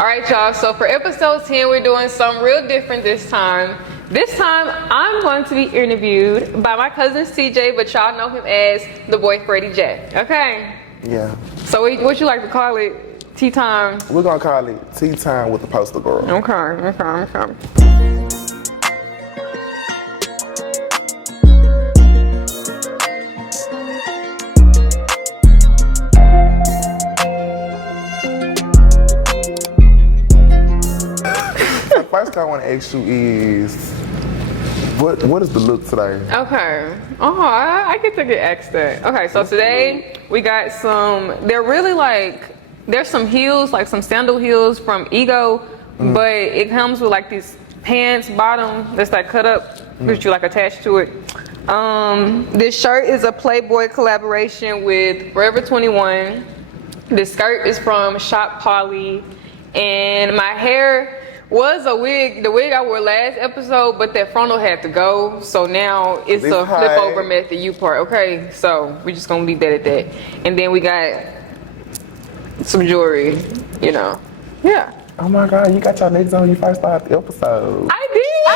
All right, y'all. So for episode 10, we're doing something real different this time. This time, I'm going to be interviewed by my cousin CJ, but y'all know him as the boy Freddy J. Okay? Yeah. So what you like to call it? Tea time? We're going to call it Tea Time with the Poster Girl. Okay. First thing I want to ask you is, what is the look today? Okay. Oh, I get to get asked that. Okay, so today we got they're really like, there's some heels, like some sandal heels from Ego, but it comes with like these pants bottom that's like cut up, which you like attached to it. This shirt is a Playboy collaboration with Forever 21. This skirt is from Shop Polly, and my hair was a wig, the wig I wore last episode, but that frontal had to go, so now it's a flip over method U part. Okay, so we're just gonna leave that at that. And then we got some jewelry, you know. Yeah. Oh my God, you got your legs on when you first started the episode. I did!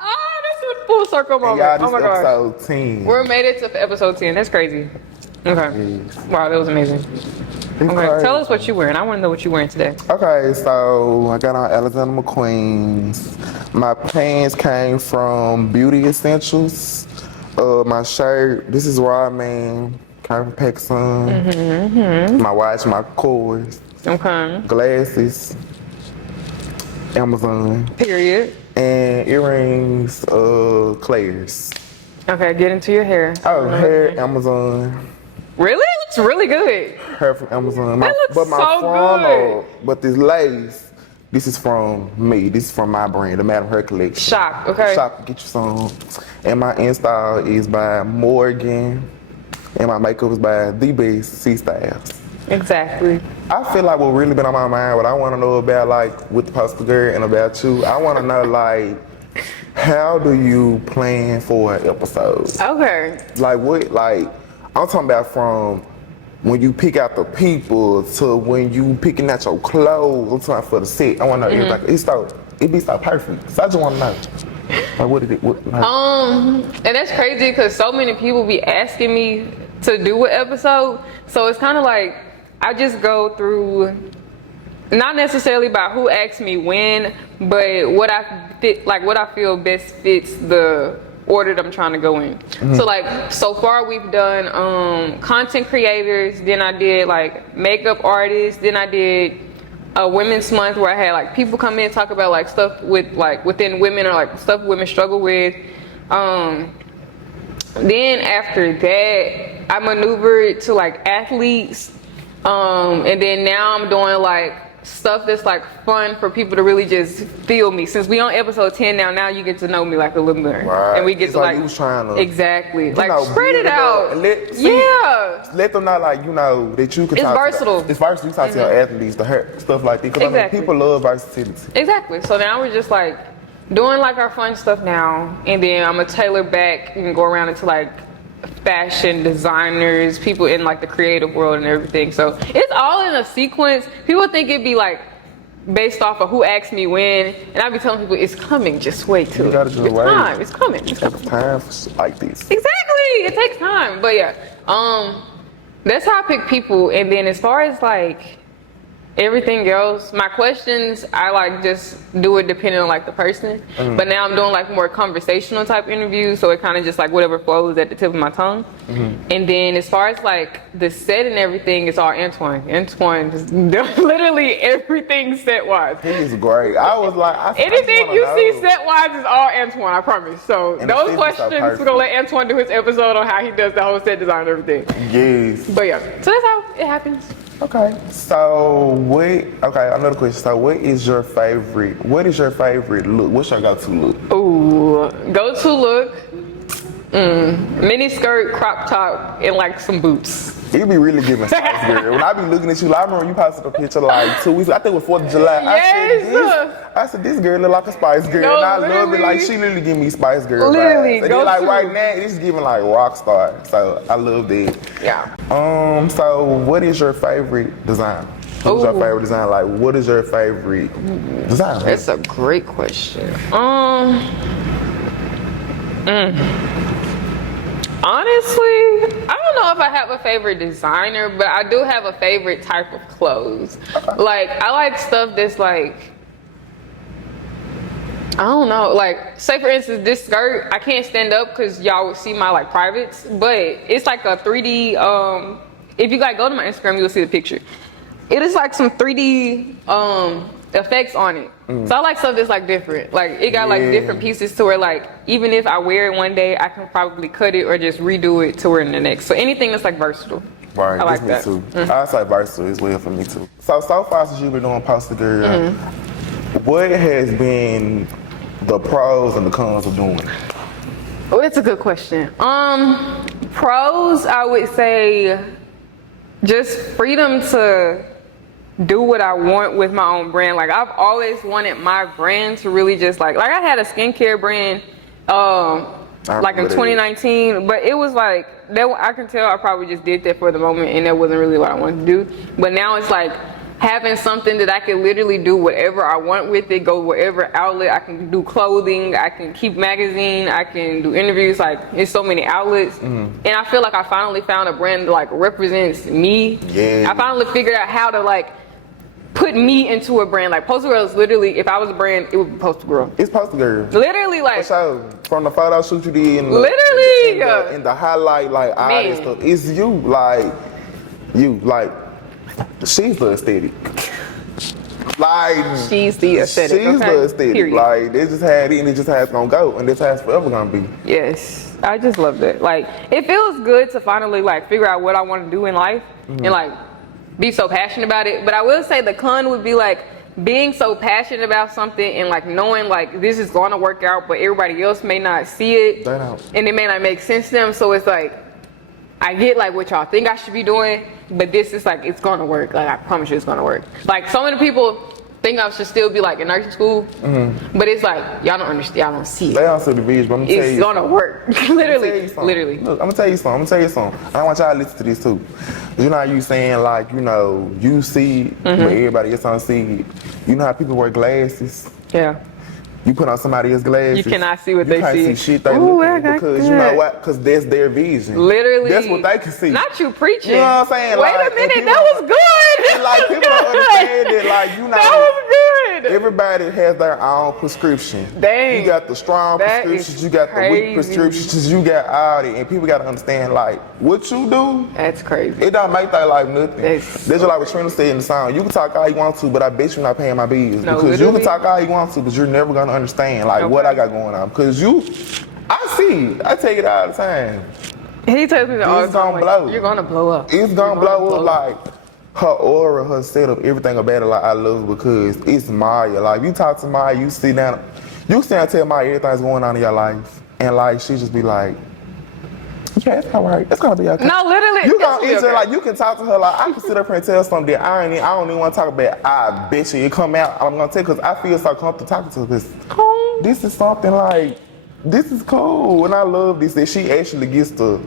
Oh, this is a full circle moment. And y'all, Oh my this God. episode 10. We're made it to episode 10. That's crazy. Okay. Yes. Wow, that was amazing. Okay, tell us what you're wearing. I want to know what you're wearing today. Okay, so I got on Alexander McQueen's. My pants came from Beauty Essentials. My shirt, this is Raw Man, came from Pexon. My watch, my cords. Okay. Glasses, Amazon. Period. And earrings, Claire's. Okay, get into your hair. Oh, hair, Amazon. Really? It looks really good. Hair from Amazon. That looks so good. But this lace, this is from me. This is from my brand, the Madam Her collection. Shop, okay. Shop, get you some. And my install is by Morgan. And my makeup is by The Best C Styles. Exactly. I feel like what really been on my mind, what I want to know about, like, with the Poster Girl and about you, I want to know, like, how do you plan for an episode? Okay. Like, what, like, I'm talking about from when you pick out the people to when you picking out your clothes. I'm talking for the set. I want to know everything. It be so perfect. So I just want to know. Like, what did it? And that's crazy because so many people be asking me to do an episode. So it's kind of like I just go through, not necessarily about who asked me when, but what I feel best fits the order that I'm trying to go in. So like, so far we've done content creators, then I did like makeup artists, then I did a women's month where I had like people come in and talk about like stuff with like within women or like stuff women struggle with. Then after that I maneuvered to like athletes, and then now I'm doing like stuff that's like fun for people to really just feel me. Since we on episode 10 now you get to know me like a little more. Right. And we get it's to like you was trying to, exactly. Like know, spread it out. Let them know, like, you know, that you can It's talk versatile. It's versatile. You talk to your athletes, the hair, stuff like that. Because Exactly. I mean, people love versatility. Exactly. So now we're just like doing like our fun stuff now, and then I'm gonna tailor back and go around into like fashion designers, people in like the creative world and everything. So it's all in a sequence. People think it'd be like based off of who asked me when, and I be telling people it's coming. Just wait till it's time. It's coming. It's coming. Time like this. Exactly. It takes time. But yeah, that's how I pick people. And then as far as like everything else, my questions, I like just do it depending on like the person. But now I'm doing like more conversational type interviews, so it kind of just like whatever flows at the tip of my tongue. And then as far as like the set and everything, it's all Antoine. Antoine is literally everything set wise. He is great. I was like, anything you see set wise is all Antoine, I promise. So and those questions, we're gonna let Antoine do his episode on how he does the whole set design and everything. Yes. But yeah, so that's how it happens. Okay. So another question. So what is your favorite look? What's your go-to look? Ooh, go-to look. Mini skirt, crop top, and like some boots. It be really giving Spice Girl. When I be looking at you, like, I remember you posted a picture like 2 weeks. I think it was 4th of July. Yes. I said this girl look like a Spice Girl, No, and I love it. literally. Like she literally give me Spice Girl Literally, vibes. And go then, like to. right now, it's giving like rock star. So I love that. Yeah. So what is your favorite design? What's your favorite design? Like, what is your favorite design? That's a great question. Honestly, I don't know if I have a favorite designer, but I do have a favorite type of clothes. Like, I like stuff that's like, I don't know, like, say for instance, this skirt, I can't stand up because y'all would see my like privates, but it's like a 3D, if you like go to my Instagram, you'll see the picture. It is like some 3D effects on it. So I like stuff that's like different. Like it got like different pieces to where like even if I wear it one day, I can probably cut it or just redo it to wear it in the next. So anything that's like versatile. Right, I like me that. too. I say versatile as well for me too. So far since you've been doing Poster Girl, what has been the pros and the cons of doing it? Oh, that's a good question. Pros, I would say just freedom to do what I want with my own brand. Like I've always wanted my brand to really just like I had a skincare brand like in 2019, but it was like that. I can tell I probably just did that for the moment and that wasn't really what I wanted to do. But now it's like having something that I can literally do whatever I want with it, go wherever outlet. I can do clothing, I can keep magazine, I can do interviews. Like it's so many outlets, and I feel like I finally found a brand that like represents me. Yeah. I finally figured out how to like put me into a brand. Like Poster Girl is literally, if I was a brand, it would be Poster Girl. It's Poster Girl. Literally, like So from the photo shoot you did, and literally in the highlight, like all this stuff, it's you, like she's the aesthetic. Like she's the aesthetic. She's okay? the aesthetic. Period. Like they just had it, and it just has gonna go, and this has forever gonna be. Yes, I just love that. Like it feels good to finally like figure out what I want to do in life and like be so passionate about it. But I will say the con would be like being so passionate about something and like knowing like this is going to work out, but everybody else may not see it, and it may not make sense to them. So it's like I get like what y'all think I should be doing, but this is like it's gonna work. Like I promise you, it's gonna work. Like so many people think I should still be like in nursing school, but it's like y'all don't understand, y'all don't see it. They don't see the vision, but I'm gonna tell you, it's gonna work. Literally. Look, I'm gonna tell you something. I want y'all to listen to this too. You know how you saying like, you know, you see it, but everybody else don't see it. You know how people wear glasses? Yeah. You put on somebody else's glasses. You cannot see what they see. You can't see shit they look at because you know what? Because that's their vision. Literally. That's what they can see. Not you preaching. You know what I'm saying? Wait like, a minute, that was good. And like people don't understand that, like, you know. That was good. Everybody has their own prescription. Dang. You got the strong prescriptions, you got the weak prescriptions, you got all that, and people got to understand like what you do. That's crazy. It don't make their life nothing. That's just like what Trina said in the song. You can talk all you want to, but I bet you're not paying my bills. No, because literally. you can talk all you want to, but you're never gonna understand like what I got going on. Because I see, I take it all the time. He tells me that all the time. Like, you're gonna blow up. It's gonna blow up. Like her aura, her setup, everything about it. Like I love it because it's Maya. Like you talk to Maya, you sit down and tell Maya everything's going on in your life, and like she just be like, yeah, it's all right. It's gonna be okay. No, literally. You gonna it's like you can talk to her like I can sit up here and tell something that I don't even want to talk about. I bet you it come out. I'm gonna tell because I feel so comfortable talking to her. This is something like this is cool, and I love this that she actually gets to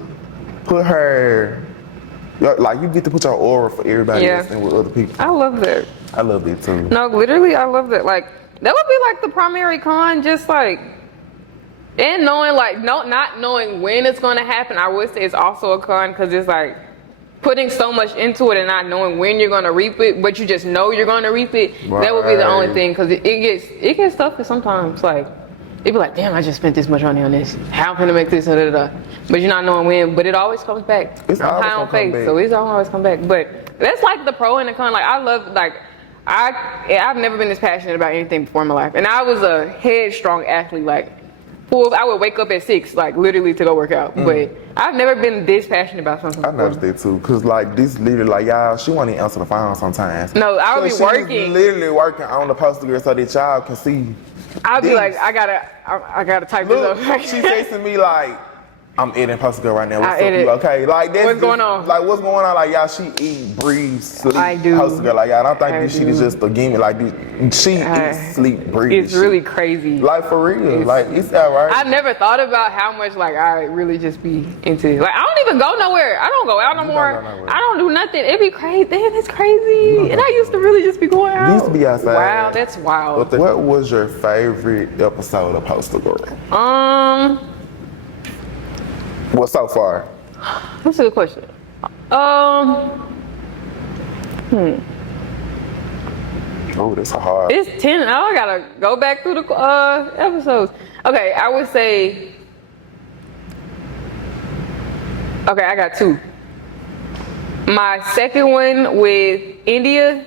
put her. Like you get to put your aura for everybody else and with other people. I love that. I love it too. No, literally, I love that. Like that would be like the primary con, just like, and knowing like not knowing when it's gonna happen. I would say it's also a con because it's like putting so much into it and not knowing when you're gonna reap it, but you just know you're gonna reap it. Right. That would be the only thing because it gets tough sometimes. Like it'd be like, damn, I just spent this much money on this. How can I make this? But you're not knowing when. But it always comes back. It's I'm high on faith, so it's always come back. But that's like the pro and the con. Like I love I've never been this passionate about anything before in my life, and I was a headstrong athlete. Like, I would wake up at 6, like literally to go work out. But I've never been this passionate about something. I noticed that too, cause like this literally like y'all, she won't even answer the phone sometimes. No, I would be working. Literally working on the Poster Girl so that y'all can see. I'll be like, I gotta type this up. She texting me like, I'm editing Poster Girl right now. What's I up, edit. you okay? Like, that's What's going on? Like, what's going on? Like, y'all, she eat, breathe, sleep. I do. Poster Girl, like, y'all, I don't think I this shit is do. just a gimmick. Like, she eats, sleep, breathe. It's really crazy. Like, for real. Like, it's that right? I never thought about how much like I really just be into it. Like I don't even go nowhere. I don't go out no more. I don't do nothing. It'd be crazy. Damn, it's crazy. And I used to really just be going out. You used to be outside. Wow, that's wild. What was your favorite episode of Poster Girl? Well, so far. That's a good question. Oh, that's hard. It's 10. Now I gotta go back through the episodes. Okay, I would say. Okay, I got 2. My second one with India.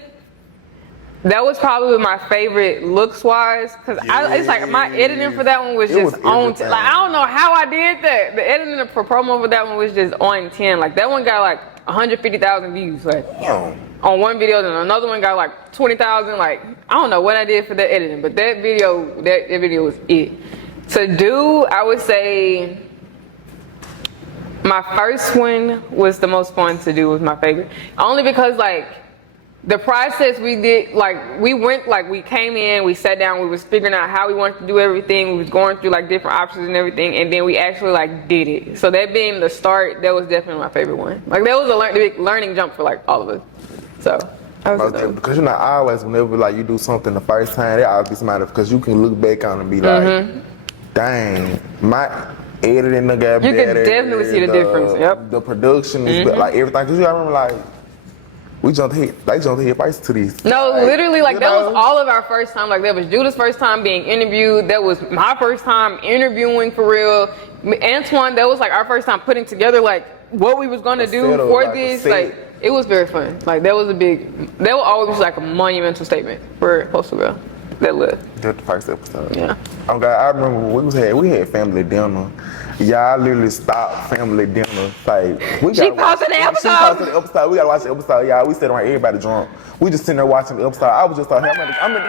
That was probably my favorite looks wise, cause it's like my editing for that one was just on. Like I don't know how I did that. The editing for promo for that one was just on 10. Like that one got like 150,000 views. Like on one video, then another one got like 20,000. Like I don't know what I did for that editing, but that video was it. To do, I would say my first one was the most fun to do. Was my favorite, only because like. The process we did, like we came in, we sat down, we was figuring out how we wanted to do everything. We was going through like different options and everything, and then we actually like did it. So that being the start, that was definitely my favorite one. Like that was a big learning jump for like all of us. So because I always whenever like you do something the first time, there always be somebody because you can look back on it and be like, dang, my editing got better. You can definitely see the difference. Yep. The production is like everything. Because you gotta remember like. They jumped head first to these. No, like, literally, like that was all of our first time. Like that was Judah's first time being interviewed. That was my first time interviewing for real. Antoine, that was like our first time putting together like what we was gonna do for like this. Like it was very fun. Like that will always be like a monumental statement for Postal Girl. That lived. That's the first episode. Yeah. Oh God, I remember we had family dinner. Y'all literally stopped family dinner. Like she posted the episode. She posted the episode. We gotta watch the episode, y'all. We sitting around, everybody drunk. We just sitting there watching the episode. I was just like,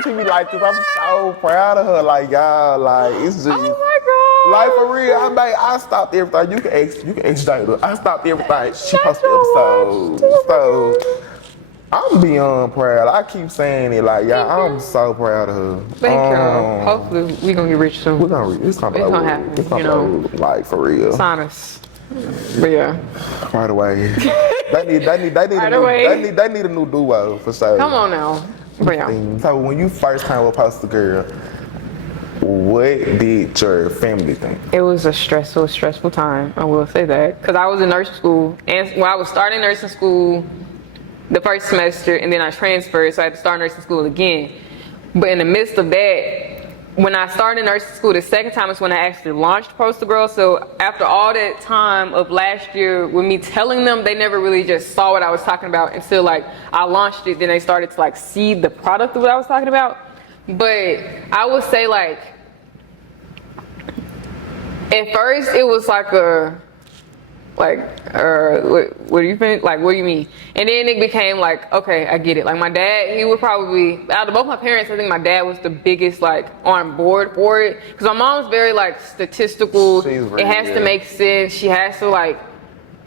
she be like this. I'm so proud of her. Like y'all, like it's just. Oh my God. Like for real, I stopped everything. You can ask Jada. I stopped everything. She posted the episode. So. I'm beyond proud. I keep saying it like, y'all, I'm so proud of her. Thank you. Hopefully, we gonna get rich soon. It's gonna happen. It's gonna like for real. Sign us. But yeah. Right away. They need a new duo for sure. Come on now. But yeah. So when you first came with Poster Girl, what did your family think? It was a stressful time. I will say that because I was in nursing school, and when I was starting nursing school. The first semester, and then I transferred, so I had to start nursing school again. But in the midst of that, when I started nursing school the second time is when I actually launched Poster Girl. So after all that time of last year, with me telling them, they never really just saw what I was talking about until like I launched it. Then they started to like see the product of what I was talking about. But I would say like, at first it was like what do you think? Like, what do you mean? And then it became like, okay, I get it. Like my dad, he would probably, out of both my parents, I think my dad was the biggest like on board for it. Because my mom's very like statistical. It has to make sense. She has to like,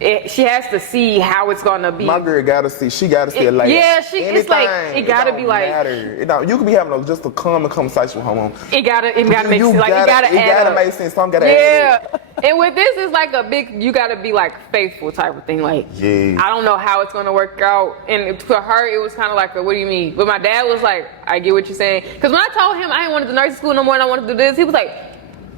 she has to see how it's gonna be. My girl gotta see. She gotta see it like. Yeah, it's like it gotta be like. You could be having just a common conversation with her mom. It gotta make sense. Like it gotta make sense. Something gotta add up. And with this, it's like a big. You gotta be like faithful type of thing. Like I don't know how it's gonna work out. And for her, it was kind of like, what do you mean? But my dad was like, I get what you're saying. Because when I told him I didn't want to do nursing school no more and I wanted to do this, he was like,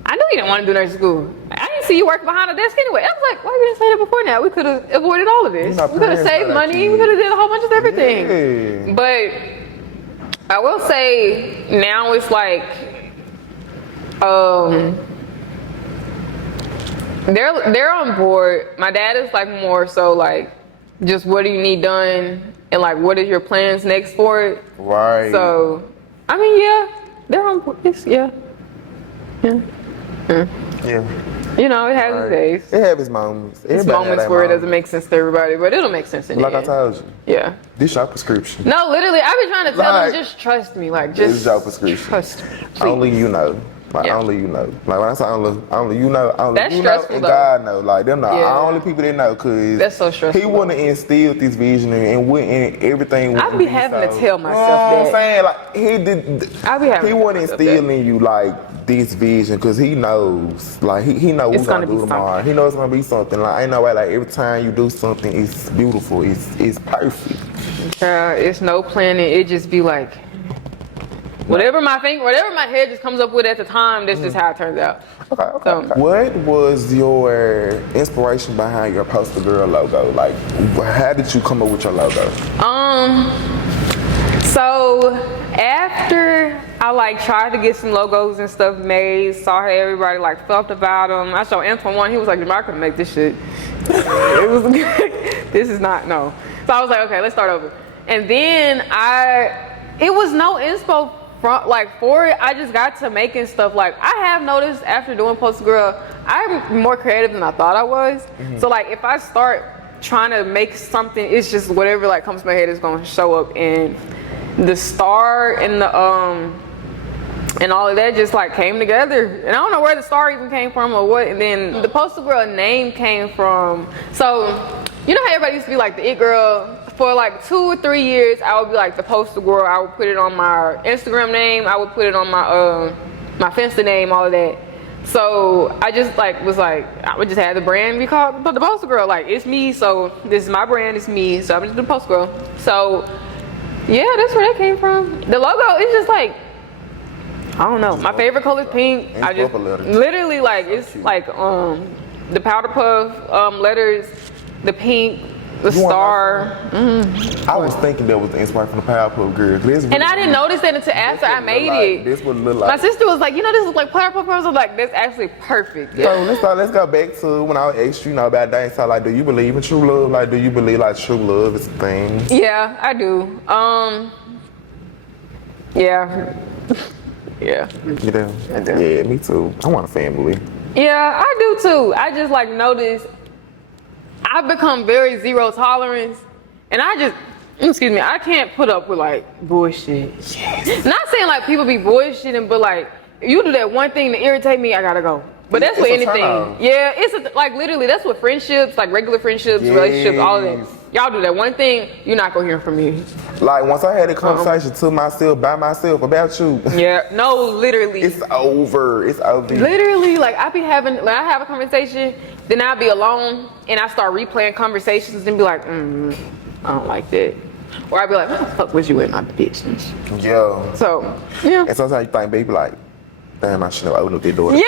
I knew you didn't want to do nursing school. I didn't see you working behind a desk anyway. I was like, why you didn't say that before now? We could have avoided all of this. We could have saved money. We could have did a whole bunch of everything. Yeah. But I will say now it's like, they're on board. My dad is like more so like, just what do you need done and like what is your plans next for it? Right. So, I mean, yeah, they're on board. Yeah. You know, it has its days. It has its moments. It's moments where it doesn't make sense to everybody, but it'll make sense in the end. Like I told you. Yeah. This your prescription. No, literally, I've been trying to tell them, just trust me. Like, just this is your prescription. Trust me. Please. Only you know. Like Yeah. only you know. Like when I say only you know, only That's you know stressful, and though. God know. Like them the Yeah. only people that know, cause That's so stressful, he wouldn't have instilled this vision and wouldn't everything. I wouldn't be having to tell myself you know what I'm that. saying? Like he did. I be having He to tell wouldn't myself instill that. in you like this vision, cause he knows. Like he know what It's we're gonna gonna be do tomorrow. something. He knows it's gonna be something. Like ain't no way. Like every time you do something, it's beautiful. It's perfect. It's no planning. It just be like whatever my head just comes up with at the time. That's just how it turns out. Okay. What was your inspiration behind your Poster Girl logo? Like, how did you come up with your logo? So after I like tried to get some logos and stuff made, saw how everybody like felt about them. I showed Antoine one. He was like, "I can make this shit." It was this is not no. So I was like, okay, let's start over. And then it was no inspo for it. I just got to making stuff. Like I have noticed after doing Poster Girl, I'm more creative than I thought I was. Mm-hmm. So like if I start trying to make something, it's just whatever like comes to my head is gonna show up. And the star and the and all of that just like came together. And I don't know where the star even came from or what. And then the Poster Girl name came from, so you know how everybody used to be like the it girl? For like 2 or 3 years, I would be like the Poster Girl. I would put it on my Instagram name. I would put it on my my Finsta name, all of that. So I just like was like, I would just have the brand be called the Poster Girl. Like it's me, so this is my brand, it's me. So I'm just the Poster Girl. So yeah, that's where that came from. The logo is just like, I don't know. My favorite color is pink. I just literally like it's like the powder puff letters, the pink, the star. I was thinking that was the inspiration from the Powerpuff Girls. And I didn't notice that until after I made it. This would look like. My sister was like, you know, this looks like Powerpuff Girls. I was like, that's actually perfect. So let's go back to when I asked you, about that. So like, do you believe in true love? Like, do you believe like true love is a thing? Yeah, I do. Yeah. Yeah. You do? I do. Yeah, me too. I want a family. Yeah, I do too. I just like notice I've become very zero tolerance, and I can't put up with like bullshit. Yes. Not saying like people be bullshitting, but like if you do that one thing to irritate me, I gotta go. But that's with anything. Yeah, like literally that's what friendships, like regular friendships, relationships, all of that. Y'all do that one thing, you're not gonna hear from me. Like once I had a conversation to myself, by myself about you. Yeah, no, literally. It's over. It's over. Literally, like I have a conversation, then I'll be alone and I start replaying conversations and be like, I don't like that. Or I'll be like, what the fuck was you in my business? Yeah. So, yeah. And sometimes you think, baby, like, damn, I should have opened up their door. Yeah.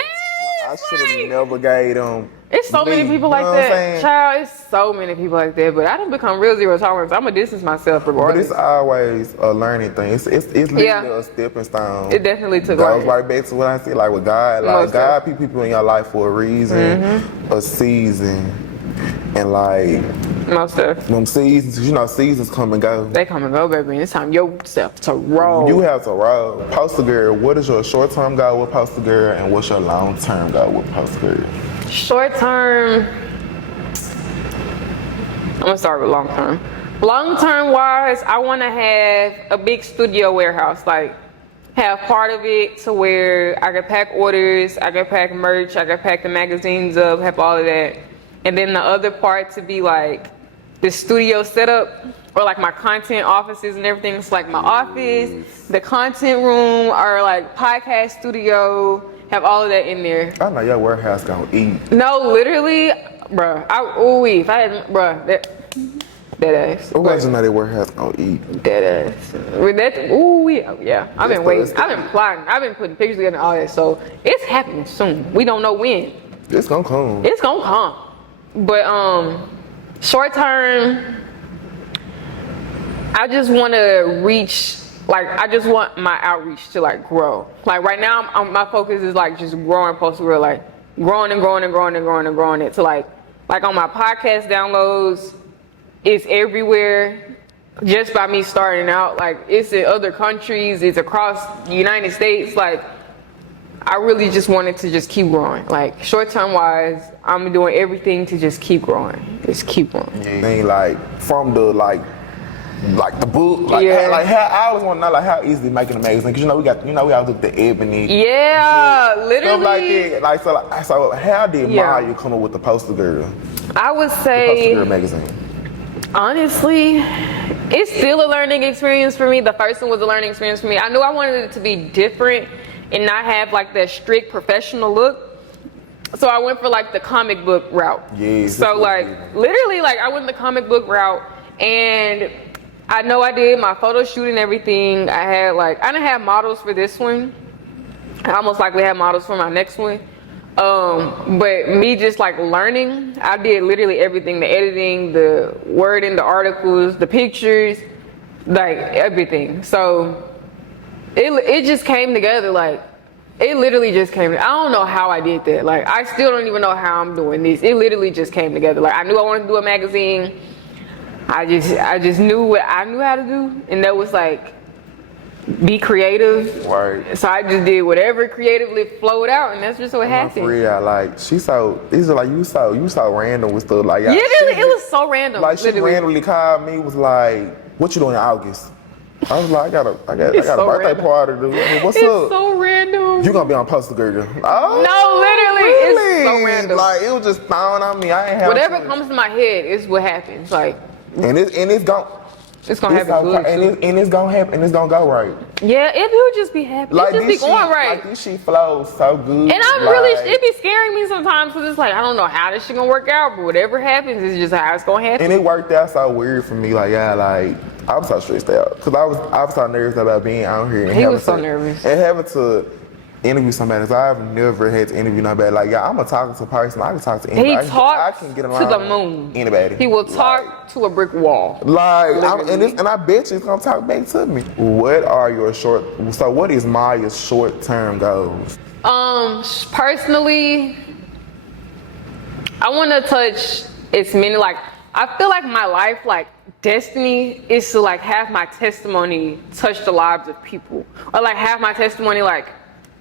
I should have never gave them. It's so many people like that. Child, it's so many people like that. But I done become real zero tolerance. I'm going to distance myself regardless. But it's always a learning thing. It's literally a stepping stone. It definitely took goes right back to what I said, like with God. Like God put people in your life for a reason, a season. And like most stuff. Them seasons, seasons come and go. They come and go, baby. And it's time yourself to roll. You have to roll. Poster Girl, what is your short-term goal with Poster Girl and what's your long-term goal with Poster Girl? Short term, I'm gonna start with long term. Long term wise, I wanna have a big studio warehouse, like have part of it to where I can pack orders, I can pack merch, I can pack the magazines up, have all of that. And then the other part to be like the studio setup or like my content offices and everything. It's like my office, the content room, or like podcast studio. Have all of that in there. I know your warehouse gonna eat. No, literally, bruh. If I had, bruh, that ass. Who else know that warehouse gonna eat? That ass. With that, yeah. I've been waiting. I've been plotting. I've been putting pictures together and all that. So it's happening soon. We don't know when. It's gonna come. It's gonna come. But short term, I just want to reach. Like, I just want my outreach to, like, grow. Like, right now, my focus is, like, just growing Poster Girl, like, growing and growing and growing and growing and growing it to, like on my podcast downloads, it's everywhere just by me starting out. Like, it's in other countries, it's across the United States. Like, I really just wanted to just keep growing. Like, short-term wise, I'm doing everything to just keep growing. Just keep growing. I mean, like, from the, like, like the book, like how I always want to know like how easy making a magazine, because we all look at the ebony, literally stuff like that. So how did Maya come up with the Poster Girl? I would The Poster say Girl magazine. honestly, it's still a learning experience for me. The first one was a learning experience for me. I knew I wanted it to be different and not have like that strict professional look. So I went for like the comic book route. Yes. So like literally like I went the comic book route, and I know I did my photo shoot and everything. I didn't have models for this one. I almost likely have models for my next one. But me just like learning, I did literally everything: the editing, the wording, the articles, the pictures, like everything. So it just came together. Like it literally just came. I don't know how I did that. Like I still don't even know how I'm doing this. It literally just came together. Like I knew I wanted to do a magazine. I just knew what I knew how to do, and that was like be creative. Right. So I just did whatever creatively flowed out, and that's just what happened. For real, like these are like you so random with stuff like Yeah, it was so random. Like she randomly called me, was like, "What you doing in August?" I was like, I got a birthday party to do. I mean, what's up? It's so random. You gonna be on Poster Girl? Oh, no, literally, really? It's so random. Like it was just thrown on me. I ain't have whatever comes to my head is what happens. Like, and it's gonna happen good and it's gonna happen. And it's gonna go right. Yeah, it would just be happy. Like it just be going right. Like this shit flows so good. And I'm really, it be scaring me sometimes because it's like I don't know how this shit gonna work out, but whatever happens is just how it's gonna happen. And it worked out so weird for me. Like I was so stressed out because I was so nervous about being out here. And he was so nervous. And having to interview somebody. So I've never had to interview nobody. Like I'm a talkative person. I can talk to anybody. He talks I can get along to the moon. Anybody. He will talk to a brick wall. Like and I bet you he's gonna talk back to me. What is Maya's short-term goals? Personally, I want to touch as many, like, I feel like my life, like, destiny is to, like, have my testimony touch the lives of people. Or, like, have my testimony, like,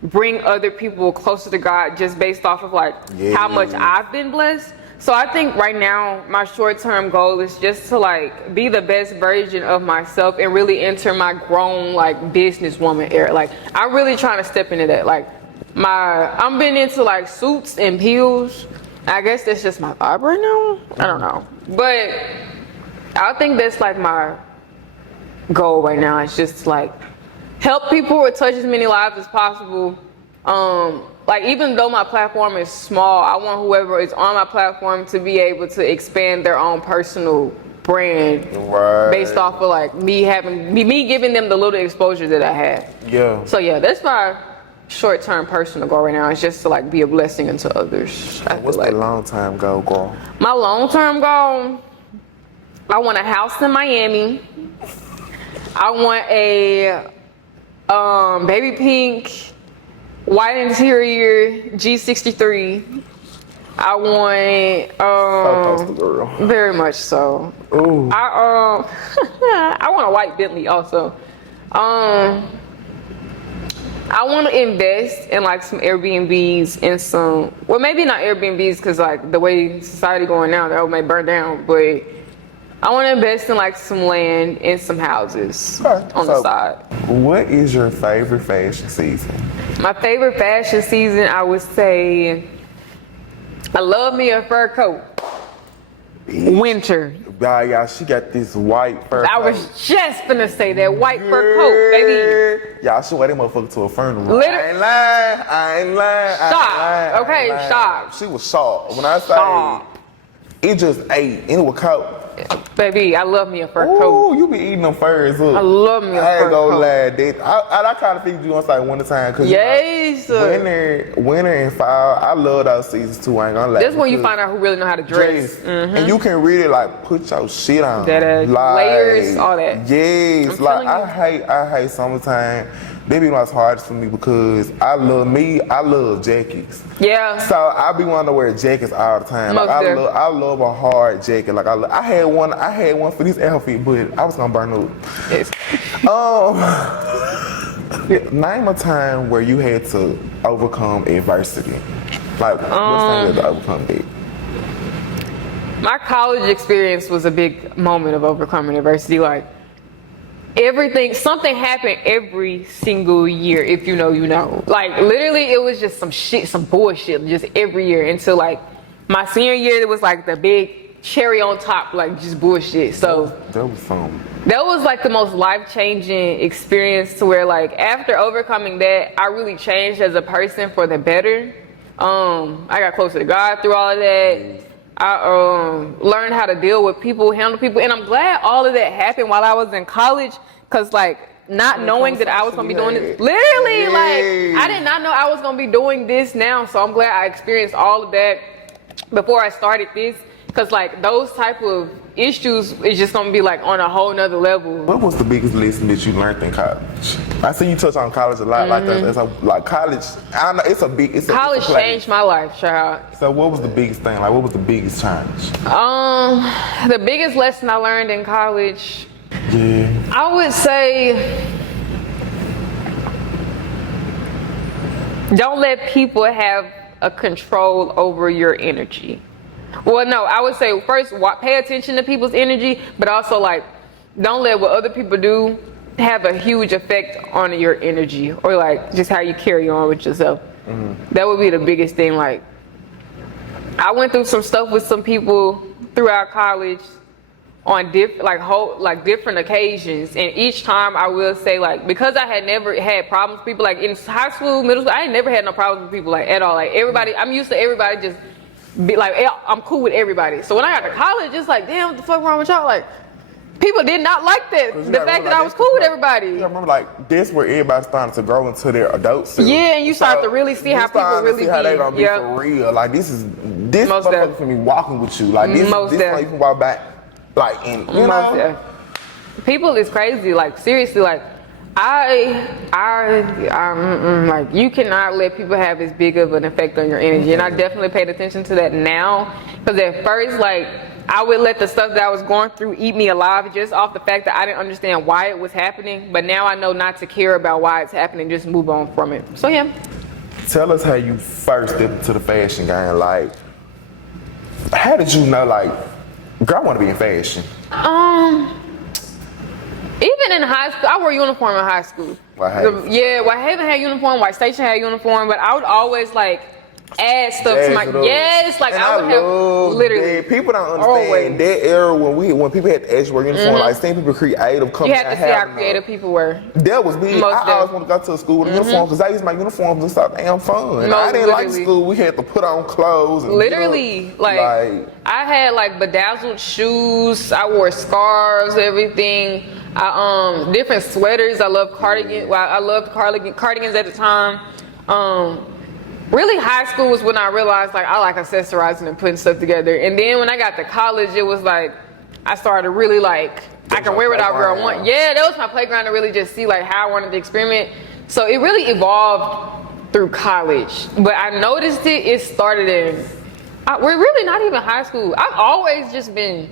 bring other people closer to God just based off of, like, how much I've been blessed. So I think right now, my short-term goal is just to, like, be the best version of myself and really enter my grown, like, businesswoman era. Like, I'm really trying to step into that. Like, I'm been into, like, suits and heels. I guess that's just my vibe right now. I don't know. But I think that's like my goal right now. It's just like help people or touch as many lives as possible. Like even though my platform is small, I want whoever is on my platform to be able to expand their own personal brand based off of like me giving them the little exposure that I had. Yeah. So yeah, that's my short-term personal goal right now. Is just to like be a blessing unto others. What's the long-term goal, Gworl? My long-term goal, I want a house in Miami. I want a baby pink, white interior G63. I want very much so. Ooh. I want a white Bentley also. I want to invest in like some Airbnbs and some, well maybe not Airbnbs because like the way society going now, that may burn down, but I want to invest in like some land and some houses on the side. What is your favorite fashion season? My favorite fashion season, I would say, I love me a fur coat. Winter. Y'all, she got this white fur coat. I was just gonna say that white fur coat, baby. Y'all should wear that motherfucker to a funeral. I ain't lying. Stop. Okay, stop. She was sharp. When I say it just ate and it was coat. Baby, I love me a fur coat. Ooh, you be eating them furs up. I love me a fur coat. I ain't gonna lie. I kind of think you gonna say winter time because winter and fall. I love those seasons too. I ain't gonna lie. That's when you find out who really know how to dress. Mm-hmm. And you can really like put your shit on. That like, layers, all that. Yes, like I hate summertime. They be what's hardest for me because I love jackets. Yeah. So I be wanting to wear jackets all the time. Like I love a hard jacket. Like I had one for this outfit, but I was gonna burn up. Yes. Name a time where you had to overcome adversity. Like what's time you had to overcome that? My college experience was a big moment of overcoming adversity. Like everything, something happened every single year. If you know, you know. Like literally, it was just some shit, some bullshit, just every year until like my senior year. It was like the big cherry on top, like just bullshit. So that was fun. That was like the most life-changing experience to where like after overcoming that, I really changed as a person for the better. I got closer to God through all of that. I learned how to deal with people, handle people, and I'm glad all of that happened while I was in college, cause like not knowing that I was gonna be doing this, literally, like I did not know I was gonna be doing this now. So I'm glad I experienced all of that before I started this, cause like those type of issues is just gonna be like on a whole nother level. What was the biggest lesson that you learned in college? I see you touch on college a lot, like that's like college. I don't know, college changed my life, child. So what was the biggest thing? Like what was the biggest challenge? The biggest lesson I learned in college, yeah, I would say, don't let people have a control over your energy. Well, no, I would say first pay attention to people's energy, but also like don't let what other people do have a huge effect on your energy or like just how you carry on with yourself. That would be the biggest thing. Like I went through some stuff with some people throughout college on different occasions, and each time I will say like, because I had never had problems with people, like in high school, middle school, I had never had no problems with people like at all. Like everybody, I'm used to everybody just be like, I'm cool with everybody. So when I got to college, it's like, damn, what the fuck wrong with y'all? Like, people did not like that. The fact that I was cool with everybody. Yeah, I remember, like, that's where everybody's starting to grow into their adult self. Yeah, and you start to really see how people really be. How they gonna be for real. Like, this motherfucker for me walking with you. Like, this way you can walk back. Like, and you know. People is crazy. Like, seriously, like, like you cannot let people have as big of an effect on your energy, and I definitely paid attention to that now. Because at first, like I would let the stuff that I was going through eat me alive just off the fact that I didn't understand why it was happening. But now I know not to care about why it's happening, just move on from it. So yeah. Tell us how you first stepped into the fashion game. Like, how did you know? Like, girl, I want to be in fashion. Even in high school, I wore uniform in high school. Whitehaven had uniform, White Station had uniform, but I would always like add stuff to my like and I would have literally. People don't understand that era when people had to actually wear uniform, like seeing people creative come. You had to see how creative people were. That was me. I always wanted to go to a school with a uniform because I used to make uniforms and stuff damn fun. And I didn't like school. We had to put on clothes. And like I had like bedazzled shoes. I wore scarves, everything. Different sweaters. I loved cardigans. Well, I loved cardigans at the time. Really, high school was when I realized like I like accessorizing and putting stuff together. And then when I got to college, it was like I started really like I can wear whatever I want. Yeah, that was my playground to really just see like how I wanted to experiment. So it really evolved through college. But I noticed it started we're really not even high school. I've always just been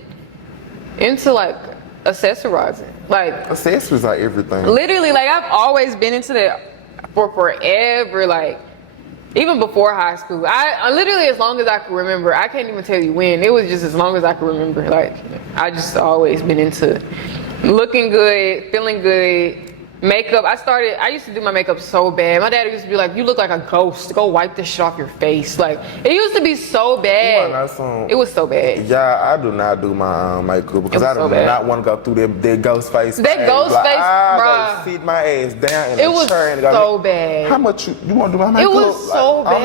into like accessorizing. Like accessories are everything. Literally, like I've always been into that for forever. Like even before high school, I literally as long as I can remember. I can't even tell you when. It was just as long as I can remember. Like I just always been into looking good, feeling good. Makeup. I used to do my makeup so bad. My dad used to be like, "You look like a ghost. Go wipe this shit off your face." Like it used to be so bad. It was so bad. Yeah, I do not do my makeup because I do not want to go through that ghost face. That ghost face, bruh. Go sit my ass down in the chair and go. So bad. How much you want to do my makeup? It was so bad. I'm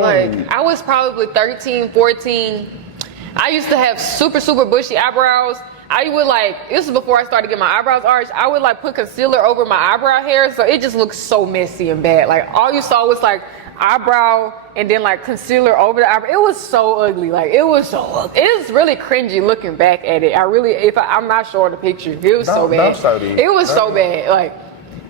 not doing it. I was probably 13, 14. I used to have super, super bushy eyebrows. I would this is before I started getting my eyebrows arched, I would put concealer over my eyebrow hair, so it just looked so messy and bad. Like all you saw was eyebrow and then concealer over the eyebrow. It was so ugly. It was so ugly. It is really cringy looking back at it. I'm not showing the picture. It was so bad. It was so bad.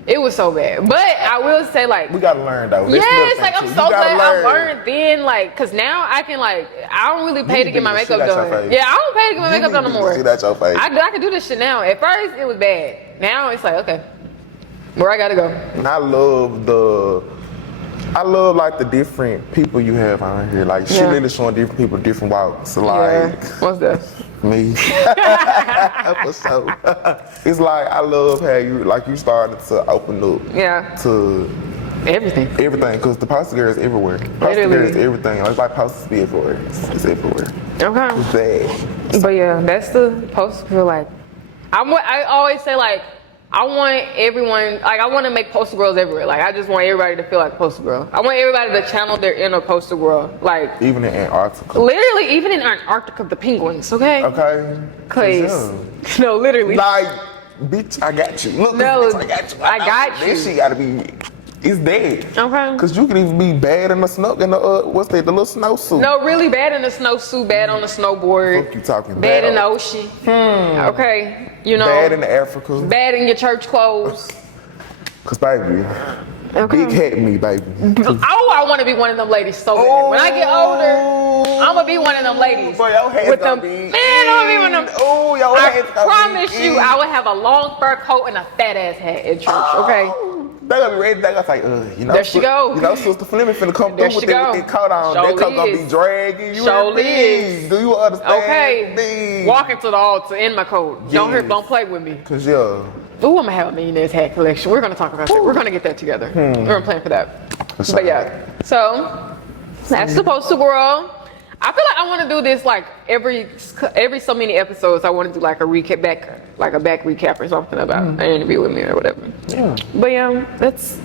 It was so bad. But I will say we gotta learn though. Yes, I'm so glad I learned then, cause now I can I don't really pay to get my makeup done. Yeah, I don't pay to get my makeup done no more. See that your face. I can do this shit now. At first it was bad. Now it's okay, where I gotta go. And I love the different people you have on here. She really showing different people different walks. What's that? Me. For sure. It's like I love how you started to open up Yeah. to Everything. everything, because the poster girl is everywhere. Poster girl is everything. It's like posters be everywhere. It's everywhere. Okay. It's bad. But yeah, that's the poster girl. Like, I always say like, I want everyone, like I want to make poster girls everywhere. Like I just want everybody to feel like a poster girl. I want everybody to channel their inner poster girl. Like Even in Antarctica. literally, even in Antarctica, the penguins. Okay. Okay. Cause no, literally. Like, bitch, I got you. Look, No, bitch, I got you. I got you. This shit gotta be. It's dead. Okay. Cause you can even be bad in the snow, in the what's that? The little snowsuit. No, really bad in the snowsuit, bad on the snowboard. Fuck you talking Bad in the about? ocean. Okay. You know. Bad in Africa. Bad in your church clothes. Cause baby, Okay. big hat me, baby. Oh, I want to be one of them ladies so bad. When I get older, I'm gonna be one of them ladies. Boy, your hat's with gonna them, be man, I'm gonna be one of them. Oh, your I hat's gonna promise be you, I would have a long fur coat and a fat ass hat at church. Okay. They gonna be ready. They gonna say, you know, There she go. You know, Sister Fleming finna come There through she with go. that coat on. Sure That coat gonna be is. dragging you. Sure in is. me. Do you understand? Okay. me? Walking to the altar in my coat. Yes. Don't play with me. Cause yeah. Ooh, I'm gonna have a millionaire's hat collection. We're gonna talk about that. We're gonna get that together. We're gonna plan for that. sure. But yeah, so that's the poster girl. I feel like I want to do this like every so many episodes. I want to do like a back recap or something about an interview with me or whatever. Yeah. But yeah, that's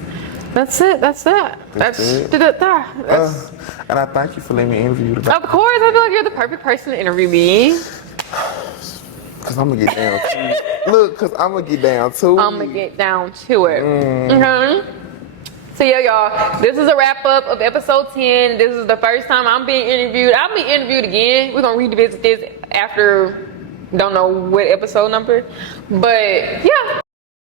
it. That's that. That's it. That's And I thank you for letting me interview you today. of course. I feel like you're the perfect person to interview me. Cause I'm gonna get down to it. Look, cause I'm gonna get down to it. I'm gonna get down to it. Okay. So yeah, y'all, this is a wrap up of episode 10. This is the first time I'm being interviewed. I'll be interviewed again. We're gonna revisit this after, don't know what episode number, but yeah.